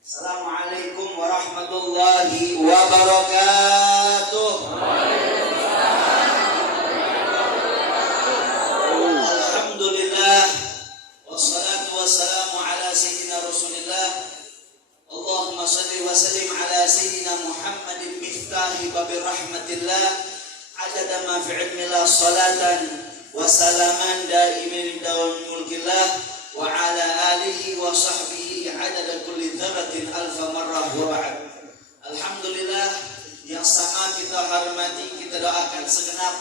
Assalamualaikum warahmatullahi wabarakatuh. Alhamdulillah wassalatu wassalamu ala sayyidina Rasulillah. Allahumma shalli wa sallim ala sayyidina Muhammadin miftahi babi rahmatillah adada ma fi ilmillah salatan wa salaman daimin daun mulkillah wa ala alihi wa sahbihi adada kulli dzarratin alfa marrah wa ba'd. Alhamdulillah, yang sama kita hormati, kita doakan segenap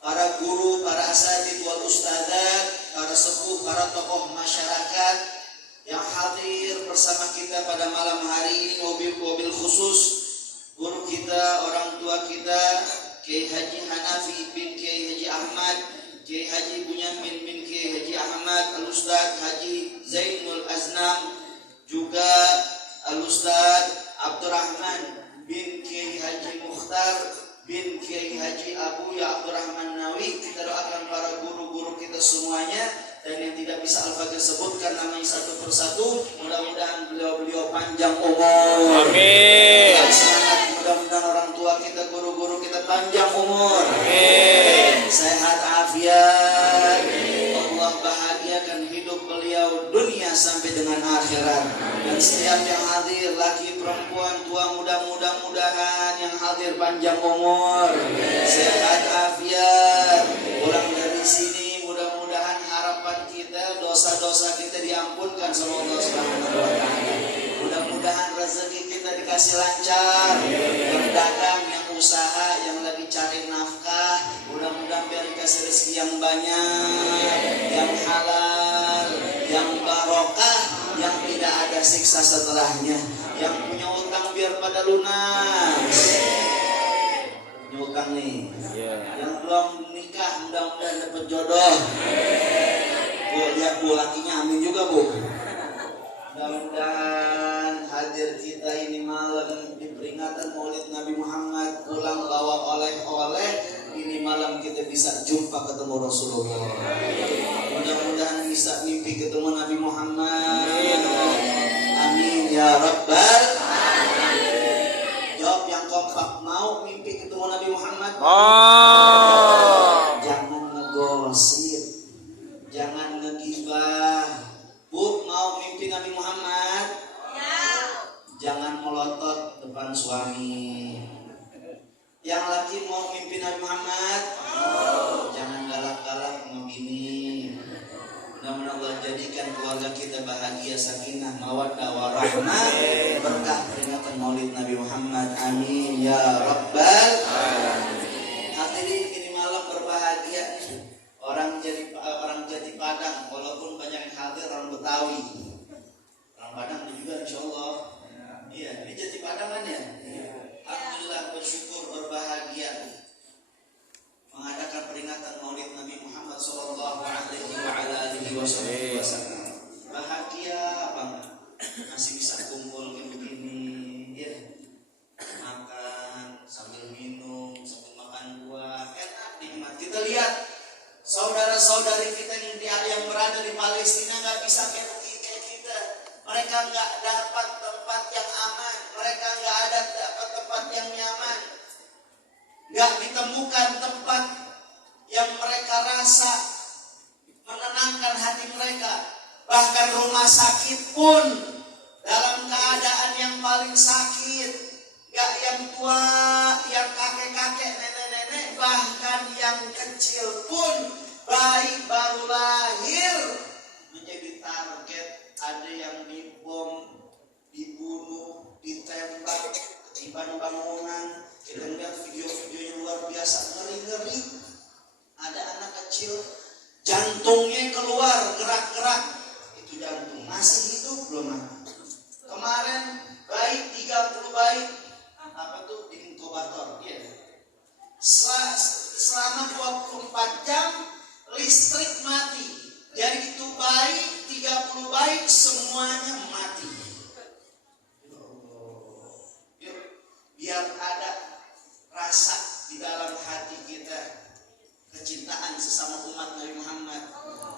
para guru, para asatidz wal ustadzat, para sepuh, para tokoh masyarakat yang hadir bersama kita pada malam hari ini, mobil khusus guru kita, orang tua kita, Kiai Haji Hanafi bin Kiai Haji Ahmad, Kiai Haji Bunyamin bin Kiai Haji Ahmad, Al-Ustadz Haji Zainul Aznam, juga Al-Ustadz Abdurrahman bin Kiai Haji Mukhtar bin Kiai Haji Abu Ya Abdurrahman Nawi. Kita doakan para guru-guru kita semuanya, dan yang tidak bisa Al-Fadhil sebutkan namanya satu persatu, mudah-mudahan beliau panjang umur. Amin. Semangat, mudah-mudahan orang tua kita, guru-guru kita panjang umur. Amin. Sehat afiat. Allah bahagiakan hidup beliau dunia sampai dengan akhirat. Dan setiap yang hadir, laki perempuan, tua muda, mudah-mudahan yang hadir panjang umur, sehat afiat. Pulang dari sini mudah-mudahan harapan kita, dosa-dosa kita diampunkan sama Allah Subhanahu wa taala. Mudah-mudahan rezeki kita dikasih lancar. Yang dagang, yang usaha, yang lagi cari nafkah, mudah-mudahan biar dikasih rezeki yang banyak, yang halal, yang barokah, yang tidak ada siksa setelahnya. Yang punya utang biar pada lunas. Punya utang nih. Yang belum nikah mudah-mudahan dapat jodoh. Bu, lihat bu, lakinya amin juga bu. Mudah-mudahan hadir kita ini malam di peringatan Maulid Nabi Muhammad, pulang bawa oleh-oleh, ini malam kita bisa jumpa ketemu Rasulullah. Mudah-mudahan bisa mimpi ketemu Nabi Muhammad. Amin ya Rabbal alamin. Jawab yang kompak, mau mimpi ketemu Nabi Muhammad? Jangan ngegosip, jangan ngegibah. Bu, mau mimpi Nabi Muhammad? Ya. Jangan melotot depan suami. Yang laki mau mimpi Nabi Muhammad? Jangan galak-galak sama bini. Mudah-mudahan Allah jadikan keluarga kita bahagia, sakinah, mawaddah, warahmah, berkah peringatan Maulid Nabi Muhammad. Amin ya Rabbal alamin. Hadirin, ini malam berbahagia nih. Orang Jati Padang, walaupun banyak yang hadir orang Betawi. Orang Padang juga insyaallah. Iya, ini Jati Padang kan ya? Alhamdulillah, bersyukur, berbahagia mengadakan peringatan Maulid Nabi Muhammad sallallahu alaihi wasallam. Bahagia banget masih bisa kumpul kayak begini, ya. Makan sambil minum, sambil makan buah, enak nikmat. Kita lihat saudara-saudari kita yang berada di Palestina nggak bisa kayak kita. Mereka nggak dapat tempat yang aman, mereka nggak ada dapat tempat yang nyaman, nggak ditemukan tempat yang mereka rasa menenangkan hati mereka. Bahkan rumah sakit pun dalam keadaan yang paling sakit, nggak yang tua, yang kakek-kakek, nenek-nenek, bahkan yang kecil pun, bayi baru lahir menjadi target. Ada yang dibom, dibunuh, ditembak, ketiban bangunan. Kita lihat video-videonya luar biasa, ngeri-ngeri. Ada anak kecil, jantungnya keluar, gerak-gerak. Itu jantung, masih hidup belum mati. Kemarin bayi 30 bayi, apa tuh, di inkubator, ya. Selama 24 jam listrik mati. Jadi itu bayi, 30 bayi semuanya mati. Yuk, biar ada rasa di dalam hati kita, kecintaan sesama umat Nabi Muhammad.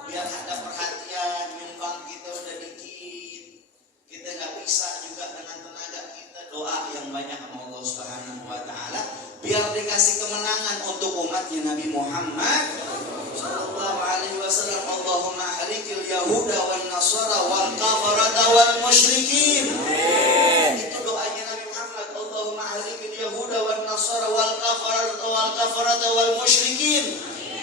Biar ada perhatian, nyumbang kita udah dikit. banyak sama Allah Subhanahu wa taala biar dikasih kemenangan untuk umatnya Nabi Muhammad sallallahu alaihi wasallam. Allahumma ahlikil yahuda wan nasara wal kafarata wal musyrikin. Itu doanya Nabi Muhammad. Allahumma ahlikil yahuda wan nasara wal kafarata wal musyrikin.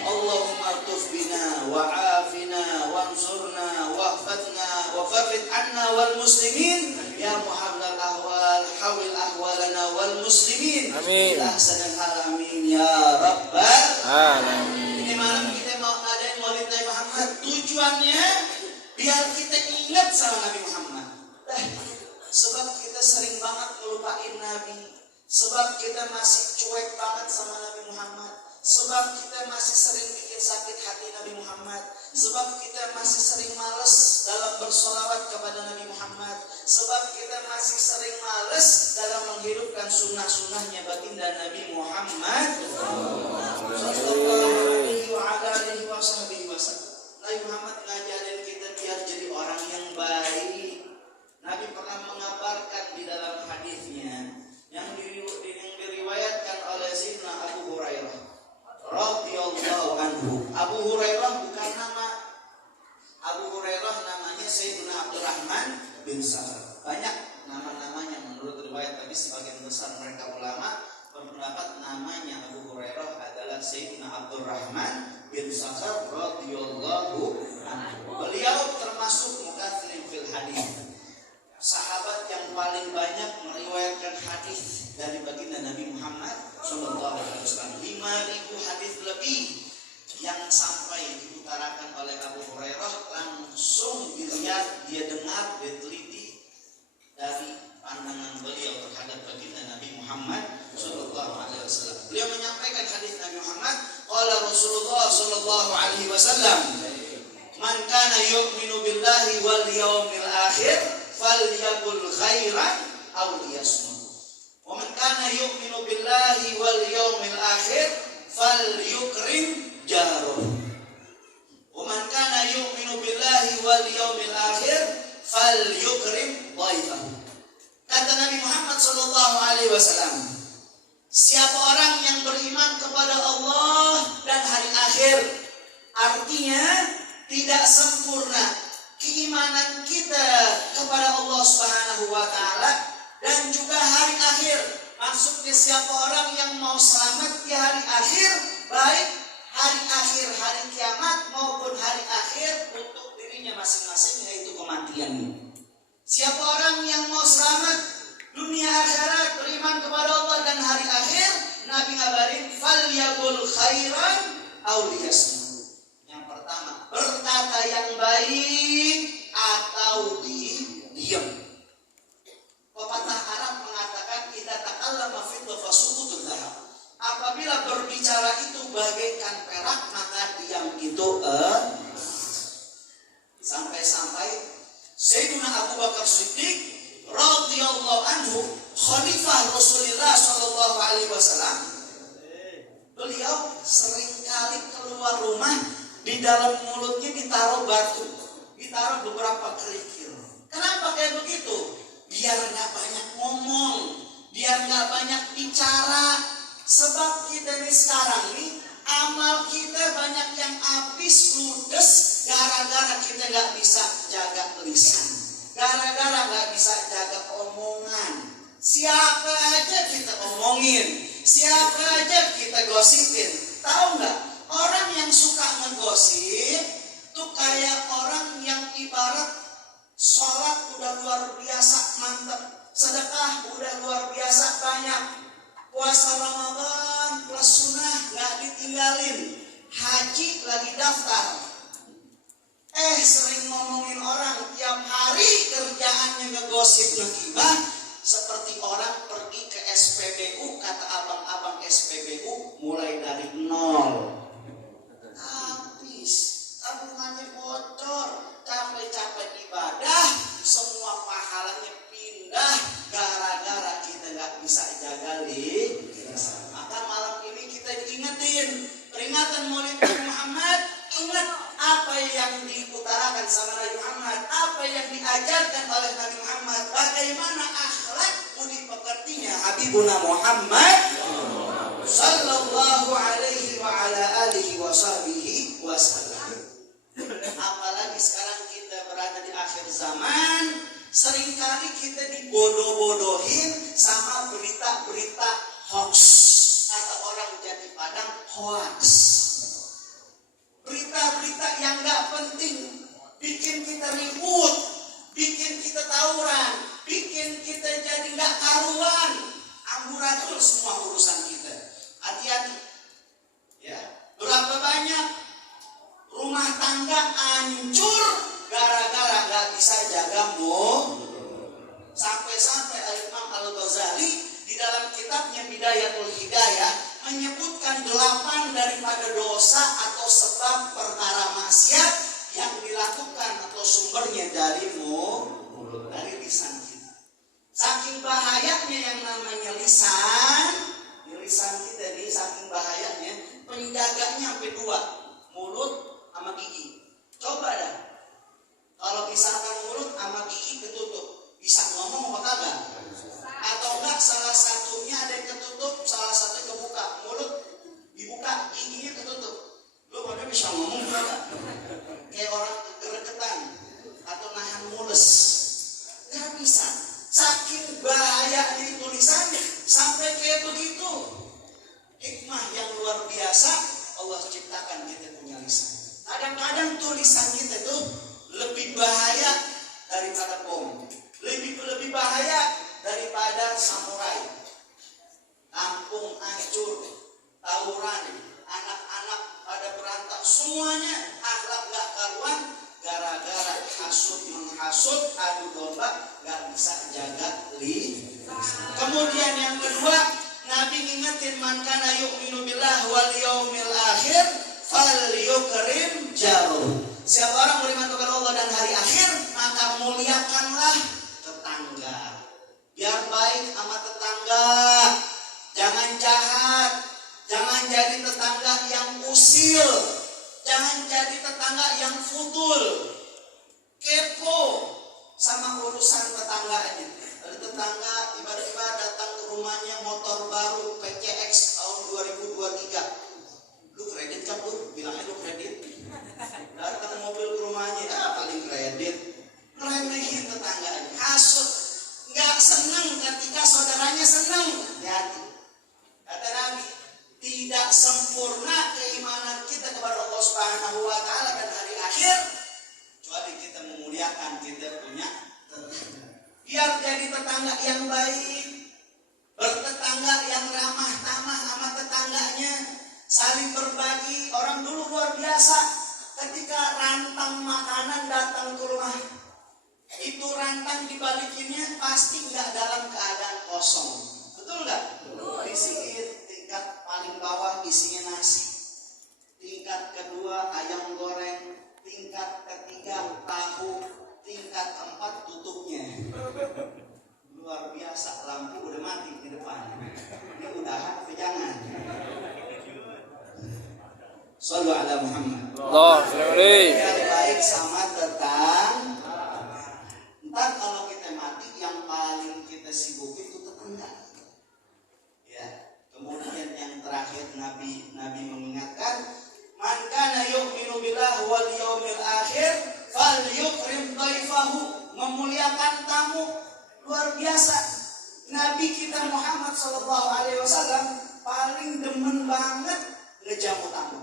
Allahumma tuf bina wa afina wansurna wahfadna wa farrid anna wal muslimin ya muhammad ahwal hawil ahwalana wal muslimin ila ahsanil alamin ya rabbal alamin. Ini malam kita mau ngadain Maulid Nabi Muhammad, tujuannya biar kita ingat sama Nabi Muhammad. Sebab kita sering banget ngelupain Nabi, sebab kita masih cuek banget sama Nabi Muhammad, sebab kita masih sering bikin sakit hati Nabi Muhammad, sebab kita masih sering malas dalam bersolawat kepada Nabi Muhammad, sebab kita masih sering malas dalam menghidupkan sunnah-sunnahnya baginda Nabi Muhammad sallallahu alaihi wasallam. Nabi Muhammad ngajarin kita biar jadi orang yang baik. Nabi pernah mengabarkan di dalam hadisnya yang diriwayatkan oleh Sayyidina Abu Hurairah radhiyallahu anhu. Abu Hurairah bukan nama Abu Hurairah, namanya Sayyidina Abdurrahman bin Sakhar. Banyak nama-namanya menurut riwayat, tapi sebagian besar mereka ulama berpendapat namanya Abu Hurairah adalah Sayyidina Abdurrahman bin Sakhar radhiyallahu anhu. Beliau termasuk mukatsirin fil hadis, sahabat yang paling banyak meriwayatkan hadis dari baginda Nabi Muhammad sallallahu alaihi wasallam. 5.000 hadis lebih yang sampai diutarakan oleh Abu Hurairah langsung dilihat, dia dengar, dia teliti dari pandangan beliau terhadap baginda Nabi Muhammad sallallahu alaihi wasallam. Beliau menyampaikan hadis Nabi Muhammad, qala Rasulullah sallallahu alaihi wasallam, man kana yu'minu billahi wal yawmil akhir falyaqul khairan aw liyasmut. Wa man kana yu'minu billahi wal yawmil akhir falyukrim jaruh. Wa man kana yu'minu billahi wal yawmil akhir falyukrim dhaifahu. Kata Nabi Muhammad sallallahu alaihi wasallam, siapa orang yang beriman kepada Allah dan hari akhir, artinya tidak sempurna keimanan kita kepada Allah Subhanahu wa taala dan juga hari akhir. Maksudnya siapa orang yang mau selamat di hari akhir, baik hari akhir, hari kiamat maupun hari akhir untuk dirinya masing-masing, yaitu kematian. Siapa orang yang mau selamat dunia akhirat, beriman kepada Allah dan hari akhir, Nabi ngabarin falyaqul khairan aw liyasmut. Yang pertama, berkata yang baik atau diam. Pepatah Arab mengatakan idza takallama fidda fasukutu dhahab. Apabila berbicara itu bagaikan perak, maka diam itu sampai-sampai Sayyidina Abu Bakar Siddiq radhiyallahu anhu, khalifah Rasulullah sallallahu alaihi wasallam, beliau seringkali keluar rumah, di dalam mulutnya ditaruh batu, ditaruh beberapa kerikil. Kenapa kayak begitu? Biar nggak banyak ngomong, biar nggak banyak bicara. Sebab kita ini sekarang nih, amal kita banyak yang habis ludes gara-gara kita nggak bisa jaga lisan, gara-gara nggak bisa jaga omongan. Siapa aja kita omongin, siapa aja kita gosipin. Tahu nggak? Orang yang suka ngegosip tuh kayak orang yang ibarat sholat udah luar biasa mantap, sedekah udah luar biasa banyak, puasa Ramadan plus sunnah nggak ditinggalin, haji lagi daftar, sering ngomongin orang, tiap hari kerjaannya ngegosip ngegibah, seperti orang pergi ke SPBU, kata abang-abang SPBU mulai dari nol, habis tabungannya bocor, capek-capek ibadah, semua pahalanya pindah gara-gara kita nggak bisa jaga lisan. Maka malam ini kita diingetin peringatan Maulid Nabi Muhammad. Ingat apa yang diutarakan sama Nabi Muhammad, apa yang diajarkan oleh Nabi Muhammad, bagaimana akhlak budi pekertinya Habibuna Muhammad sallallahu alaihi wa ala alihi wa sahbihi wasallam. Apalagi sekarang kita berada di akhir zaman, seringkali kita dibodoh-bodohin sama berita-berita hoax atau orang jadi padang hoax. Berita-berita yang gak penting bikin kita ribut, bikin kita tawuran, bikin kita jadi gak karuan, amburadul semua urusan kita. Hati-hati ya. Berapa banyak rumah tangga hancur gara-gara gak bisa jaga mobil. Sampai-sampai Imam Al-Ghazali di dalam kitabnya Bidayatul Hidayah menyebutkan 8 daripada dosa atau sebab perkara maksiat yang dilakukan atau sumbernya dari mulut, dari lisan kita. Saking bahayanya yang namanya lisan kita ini saking bahayanya, penjaganya sampai 2, mulut sama gigi. Coba dah, kalau misalkan mulut sama gigi ketutup, bisa ngomong apa kagak? Atau enggak salah satunya ada yang ketutup, salah satu kebuka, mulut dibuka, giginya ketutup. Lu pada bisa ngomong kagak? Kayak orang geregetan atau nahan mules. Gak bisa. Saking bahayanya tulisan sampai kayak begitu. Hikmah yang luar biasa Allah ciptakan kita punya lisan. Kadang-kadang tulisan kita tuh lebih bahaya daripada bom, lebih bahaya daripada samurai. Kampung hancur, tawuran, anak-anak pada berantak, semuanya akhlak gak karuan gara-gara hasut menghasut, adu domba, gak bisa jaga lisan. Kemudian yang kedua, Nabi ngingetin man kana yu'minu billah wal yaumil akhir falyukrim jaruh. Siapa orang beriman kepada Allah dan hari akhir, maka muliakanlah tetangga. Biar baik sama tetangga. Jangan jahat. Jangan jadi tetangga yang usil. Jangan jadi tetangga yang futul. Kepo sama urusan tetangganya. Ada tetangga tiba-tiba datang ke rumahnya motor baru PCX tahun 2023. Lu kredit kan lu? Bilangnya lu kredit. Datang mobil ke rumahnya, paling kredit. Ngeremehin tetangganya, hasut. Gak seneng ketika saudaranya seneng. Hati-hati. Kata Nabi, tidak sempurna keimanan kita kepada Allah Subhanahu wa taala dan hari akhir kecuali kita memuliakan kita punya tetangga. Biar jadi tetangga yang baik, bertetangga yang ramah tamah sama tetangganya, saling berbagi. Orang dulu luar biasa, ketika rantang makanan datang ke rumah, itu rantang dibalikinnya pasti nggak dalam keadaan kosong, betul nggak? Isiin tingkat paling bawah isinya nasi, tingkat kedua ayam goreng, tingkat ketiga tahu, tingkat keempat tutupnya. Luar biasa, lampu udah mati di depan. Ini udahan apa jangan? Shallu ala Muhammad. Yang baik sama tetangga. Ntar kalau kita mati, yang paling kita sibuk itu tetangga. Ya. Kemudian yang terakhir Nabi mengingatkan, man kana yu'minu billahi wal yaumil akhir falyukrim dhaifahu, memuliakan tamu. Luar biasa. Nabi kita Muhammad sallallahu alaihi wasallam paling demen banget ngejamu tamu.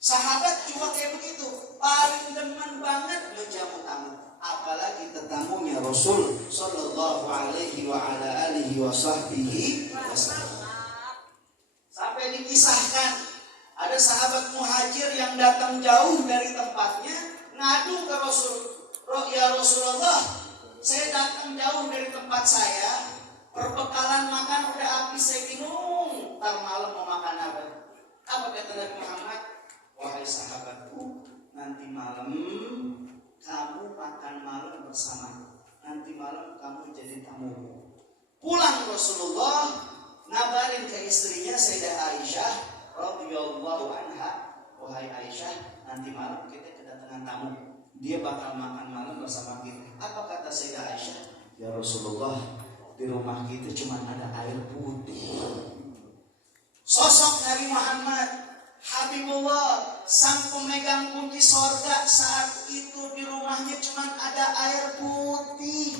Sahabat juga kayak begitu, paling demen banget ngejamu tamu. Apalagi tetamunya Rasul sallallahu alaihi wa ala alihi wa sahbihi wasallam. Sampai dikisahkan ada sahabat muhajir yang datang jauh dari tempatnya, ngadu ke Rasul, ya Rasulullah, saya datang jauh dari tempat saya, perbekalan makan udah habis, saya bingung, ntar malam mau makan apa? Apa kata Nabi Muhammad? Wahai sahabatku, nanti malam kamu makan malam bersama, nanti malam kamu jadi tamu. Pulang Rasulullah ngabarin ke istrinya Sayyidah Aisyah radhiyallahu anha, wahai Aisyah, nanti malam kita kedatangan tamu, dia bakal makan malam bersama kita. Apa kata Sayyidah Aisyah? Ya Rasulullah, di rumah kita cuma ada air putih. Sosok Nabi Muhammad Habibullah, sang pemegang kunci sorga, saat itu di rumahnya cuma ada air putih.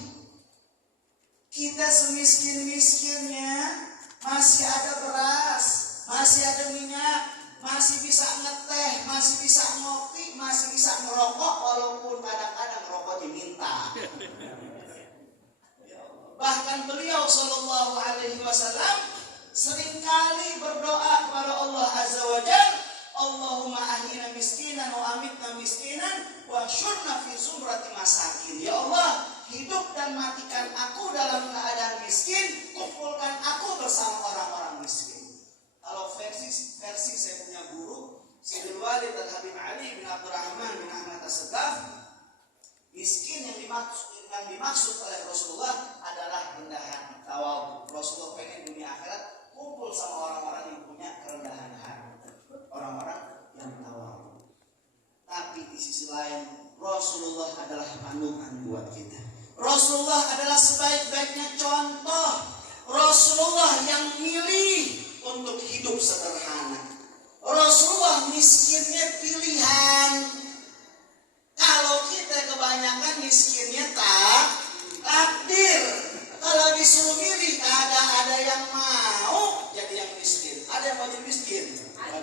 Kita semiskin-miskinnya masih ada beras, masih ada minyak, masih bisa ngeteh, masih bisa ngopi, masih bisa ngerokok, walaupun kadang-kadang rokok diminta. Bahkan beliau Shallallahu Alaihi Wasallam seringkali berdoa kepada Allah Azza wa Jalla, Allahumma ahyina miskinan wa amitna miskinan wa syurna fi zumrati masakin. Ya Allah, hidup dan matikan aku dalam keadaan miskin, kumpulkan aku bersama orang-orang miskin. Kalau versi saya punya guru Sayyidul Walid Al-Habib Ali bin Abdurrahman bin Ahmad As-Segaf, miskin yang dimaksud oleh Rasulullah adalah rendahan tawadhu. Rasulullah pengen dunia akhirat kumpul sama orang-orang yang punya kerendahan hati, orang-orang yang tawadhu. Tapi di sisi lain Rasulullah adalah panutan buat kita. Rasulullah adalah sebaik-baiknya contoh. Rasulullah yang milih untuk hidup sederhana. Rasulullah miskinnya pilihan. Kalau kita kebanyakan miskinnya takdir. Kalau disuruh milih ada yang mau jadi yang miskin. Ada yang mau jadi miskin? Ada.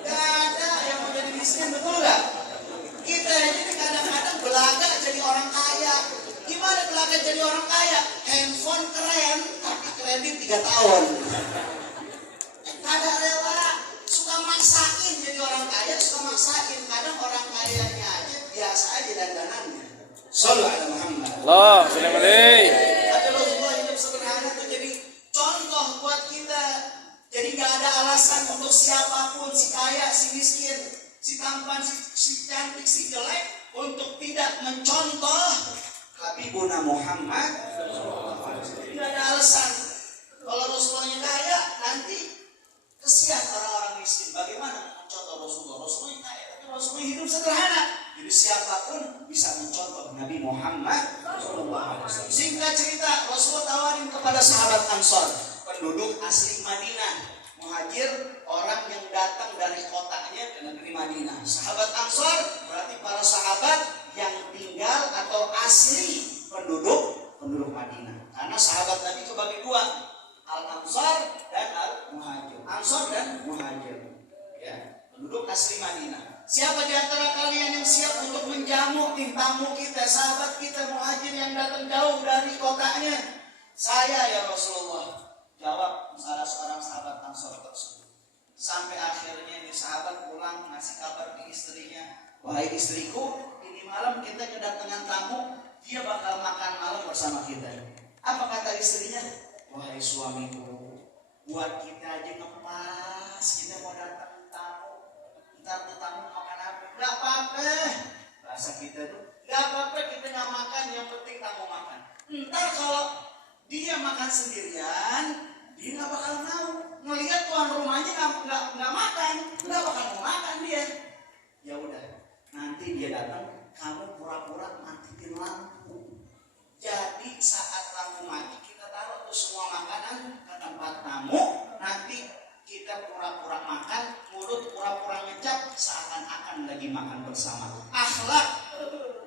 Gak ada yang mau jadi miskin, betul gak? Kita ini kadang-kadang belaga jadi orang kaya. Gimana belaga jadi orang kaya? Handphone keren, tapi kredit 3 tahun. Kadang rela, suka maksain jadi orang kaya, suka maksain. Kadang orang kayanya aja biasa aja dandanannya. Shallallahu alaihi Muhammad. Allah, salam alaihi. Ada Rasulullah hidup sederhana itu jadi contoh buat kita. Jadi nggak ada alasan untuk siapapun, si kaya, si miskin, si tampan, si cantik, si jelek, untuk tidak mencontoh Habibuna Muhammad. Tidak ada alasan. Kalau Rasulullahnya kaya, nanti kesian orang-orang miskin. Bagaimana mencontoh Rasulullah? Rasulullah kaya, tapi Rasulullah hidup sederhana. Jadi siapapun bisa mencontoh Nabi Muhammad. Singkat cerita, Rasulullah tawarin kepada sahabat Ansor, penduduk asli Madinah, muhajir, orang yang datang dari kotanya ke negeri Madinah. Sahabat Ansor berarti para sahabat yang tinggal atau asli penduduk Madinah. Karena sahabat Nabi kebagi dua, Al-Ansor dan Al-Muhajir. Ansor dan Muhajir, ya, penduduk asli Madinah. Siapa di antara kalian yang siap untuk menjamu tamu kita, sahabat kita Muhajir yang datang jauh dari kotanya? Saya ya Rasulullah, jawab salah seorang sahabat Ansor tersebut. Sampai akhirnya ini sahabat pulang ngasih kabar ke istrinya, wahai istriku, ini malam kita kedatangan tamu, dia bakal makan malam bersama kita. Apa kata istrinya? Wahai suamiku, buat kita aja ngepas, kita mau datang tamu, ntar tuh tamu makan apa? Gak apa-apa, bahasa kita tuh, gak apa-apa kita gak makan, yang penting tamu makan. Ntar kalau dia makan sendirian, dia gak bakal mau. Ngelihat tuan rumahnya gak makan, gak bakal mau makan dia. Ya udah, nanti dia datang, kamu pura-pura matiin lampu. Jadi saat lampu mati, kita taruh tuh semua makanan ke tempat tamu. Nanti kita pura-pura makan, mulut pura-pura ngecap, seakan-akan lagi makan bersama. Akhlak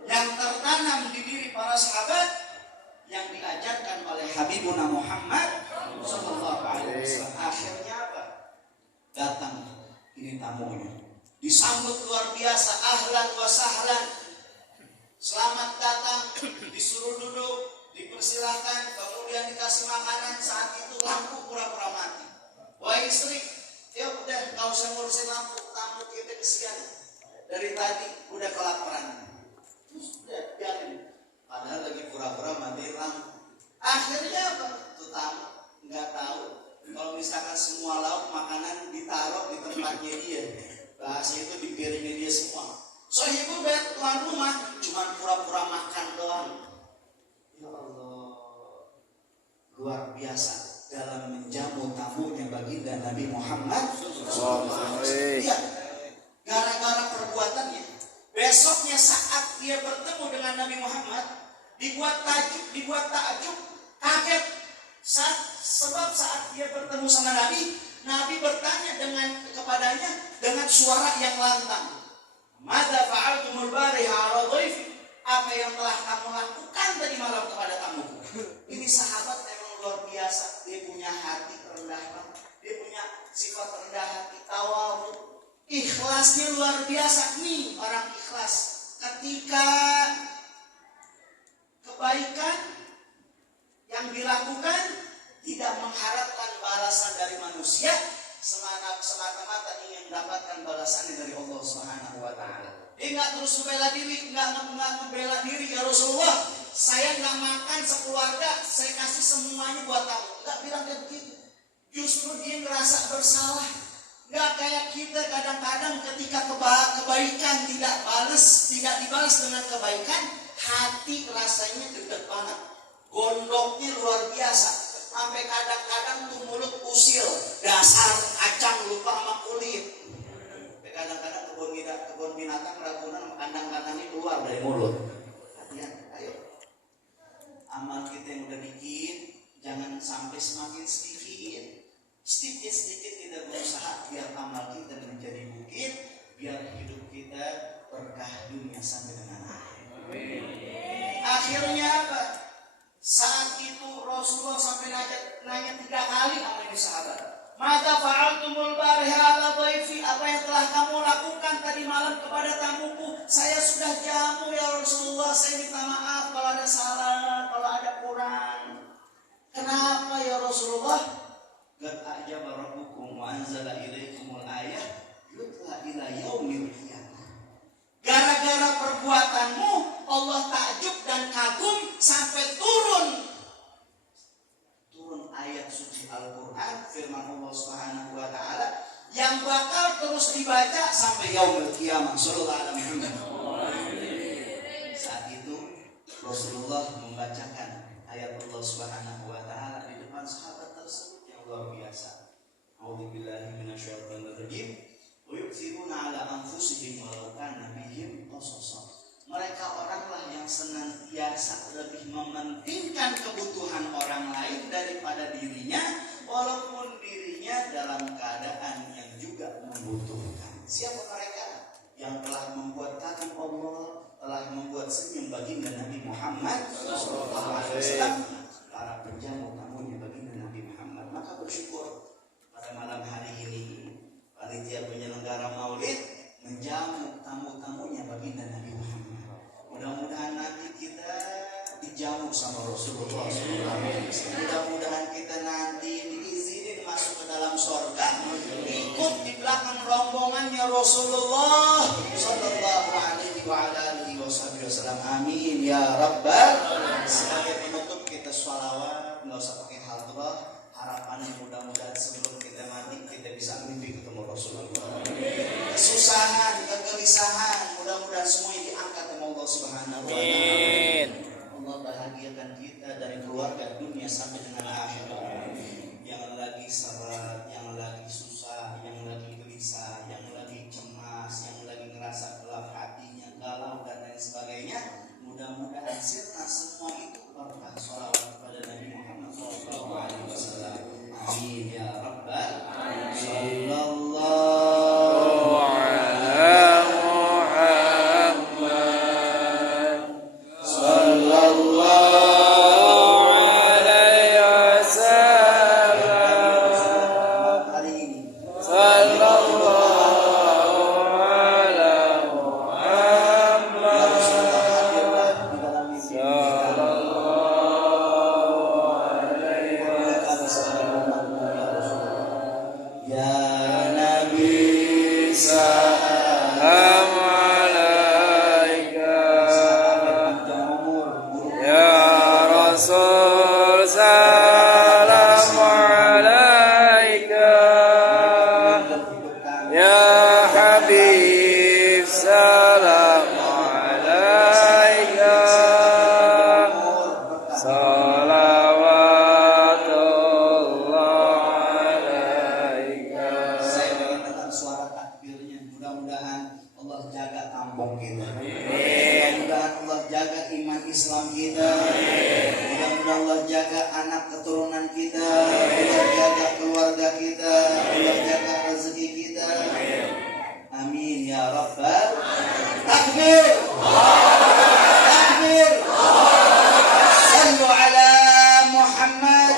yang tertanam di diri para sahabat yang diajarkan oleh Habibuna Muhammad Sallallahu Alaihi Wasallam. Akhirnya apa? Datang ini tamunya, disambut luar biasa, ahlan wa sahlan, selamat datang, disuruh duduk, dipersilahkan, kemudian dikasih makanan. Saat itu lampu pura-pura mati. Wahai istri, ya udah nggak usah ngurusin lampu, tamu kita kesian, dari tadi udah kelaparan. Udah biarin, padahal lagi pura-pura mati lampu. Akhirnya apa? Tuh tamu nggak tahu kalau misalkan semua lauk makanan ditaruh di tempatnya dia, bahasa itu di piringnya dia semua. Sohibu bet tuan rumah cuma pura-pura makan doang. Ya Allah, luar biasa dalam menjamu tamunya baginda Nabi Muhammad. Ya, gara-gara perbuatannya, besoknya saat dia bertemu dengan Nabi Muhammad, dibuat takjub, kaget. Sebab saat dia bertemu sama Nabi, Nabi bertanya kepadanya dengan suara yang lantang. Madza fa'altumul bariha 'ala dhaifi? Apa yang telah kamu lakukan tadi malam kepada tamuku? Ini sahabat memang luar biasa. Dia punya hati rendah banget. Dia punya sifat rendah hati, tawadhu. Ikhlasnya luar biasa. Nih orang ikhlas. Ketika kebaikan yang dilakukan tidak mengharapkan balasan dari manusia, semata-mata ingin mendapatkan balasannya dari Allah Subhanahu wa taala. Dia nggak terus membela diri, nggak membela diri, ya Rasulullah, saya nggak makan sekeluarga, saya kasih semuanya buat kamu. Nggak bilang kayak begitu. Justru dia ngerasa bersalah. Nggak kayak kita kadang-kadang ketika kebaikan tidak dibalas dengan kebaikan, hati rasanya deg-deg banget. Gondoknya luar biasa. Sampai kadang-kadang tuh mulut usil, dasar kacang lupa sama kulit. Kadang-kadang kebun binatang Ragunan kandang-kandangnya keluar dari mulut. Hati-hati, ayo. Amal kita yang udah dikit, jangan sampai semakin sedikit. Sedikit-sedikit kita berusaha biar amal kita menjadi bukit, biar hidup kita berkah dunia sampai dengan akhir. Akhirnya apa? Saat itu Rasulullah sampai nanya 3 kali sama ini sahabat. Mata fa'altumul bariha 'ala dhaifi? Apa yang telah kamu lakukan tadi malam kepada tamuku? Saya sudah jamu ya Rasulullah. Saya minta maaf kalau ada salah, kalau ada kurang. Kenapa ya Rasulullah? Qad a'jaba rabbukum wa anzala ilaikumul ayah yutla ila yaumil qiyamah. Gara-gara perbuatanmu Allah takjub dan kagum sampai turun ayat suci Al-Quran, firman Allah Subhanahu wa taala yang bakal terus dibaca sampai yaumil qiyamah. Sallallahu alaihi wasallam. Saat itu Rasulullah membacakan ayat Allah Subhanahu wa taala di depan sahabat tersebut yang luar biasa. A'udzubillahi minasyaitonir rajim. Wa yu'thiruna 'ala anfusihim walau kana bihim khasasah. Mereka oranglah yang senantiasa lebih mementingkan kebutuhan orang lain daripada dirinya, walaupun dirinya dalam keadaan yang juga membutuhkan. Siapa mereka? Yang telah membuat kagum Allah, telah membuat senyum baginda Nabi Muhammad SAW, para penjamu tamunya baginda Nabi Muhammad. Maka bersyukur pada malam hari ini panitia penyelenggara Maulid menjamu tamu-tamunya baginda Nabi Muhammad. Mudah-mudahan nanti kita dijamu sama Rasulullah SAW. Mudah-mudahan kita nanti diizinin masuk ke dalam surga, ikut di belakang rombongannya Rasulullah Sallallahu Alaihi Wasallam. Amin ya Rabbal. Sebagai penutup kita sholawat, nggak usah pakai hadrah. Harapannya mudah-mudahan sebelum kita mati kita bisa mimpi ketemu Rasulullah. Kesusahan, kegelisahan, mudah-mudahan semuanya diangkat oleh Allah Subhanahu wa taala. Allah bahagiakan kita dari keluarga dunia sampai dengan akhirat. Yang lagi sabar, yang lagi susah, yang lagi gelisah, yang lagi cemas, yang lagi ngerasa gelap hatinya, galau dan lain sebagainya, mudah-mudahan sirna semua itu berkah sholawat kepada Nabi Muhammad SAW. Amin ya Rabbal alamin. Sallallahu umat Islam kita. Mudah-mudahan Allah jaga anak keturunan kita, Allah jaga keluarga kita, Allah jaga rezeki kita. Amin ya rabbal takbir. Takbir. Sallu ala Muhammad.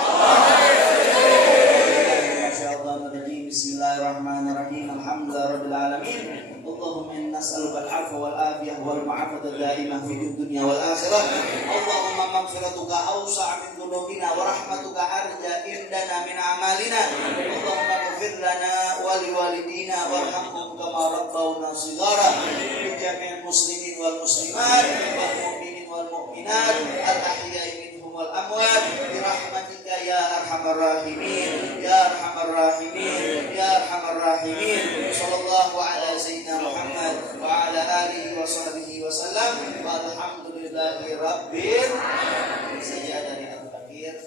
Bismillahirrahmanirrahim. Alhamdulillahirabbil alamin. Allahumma inna nas'aluka al-'afwa wal 'afiyah wal mu'afata daimah fid dunya wal akhirah. Allahumma maghfiratuka awsa' min dhunubina wa rahmatuka arja indana min a'malina. Allahumma ighfir lana wa liwalidina warhamhum kama rabbawna shighara. Li jami'il muslimin wal muslimat wal mu'minin wal mu'minat al-ahya'i minhum wal amwat bi rahmatika ya arhamar rahimin ya arhamar rahimin ya arhamar rahimin. Sallallahu ala sayyidina Muhammad wa ala alihi wa sahbihi wa sallam. Walhamdulillahi rabbil alamin. Saya dari Abu Bakir.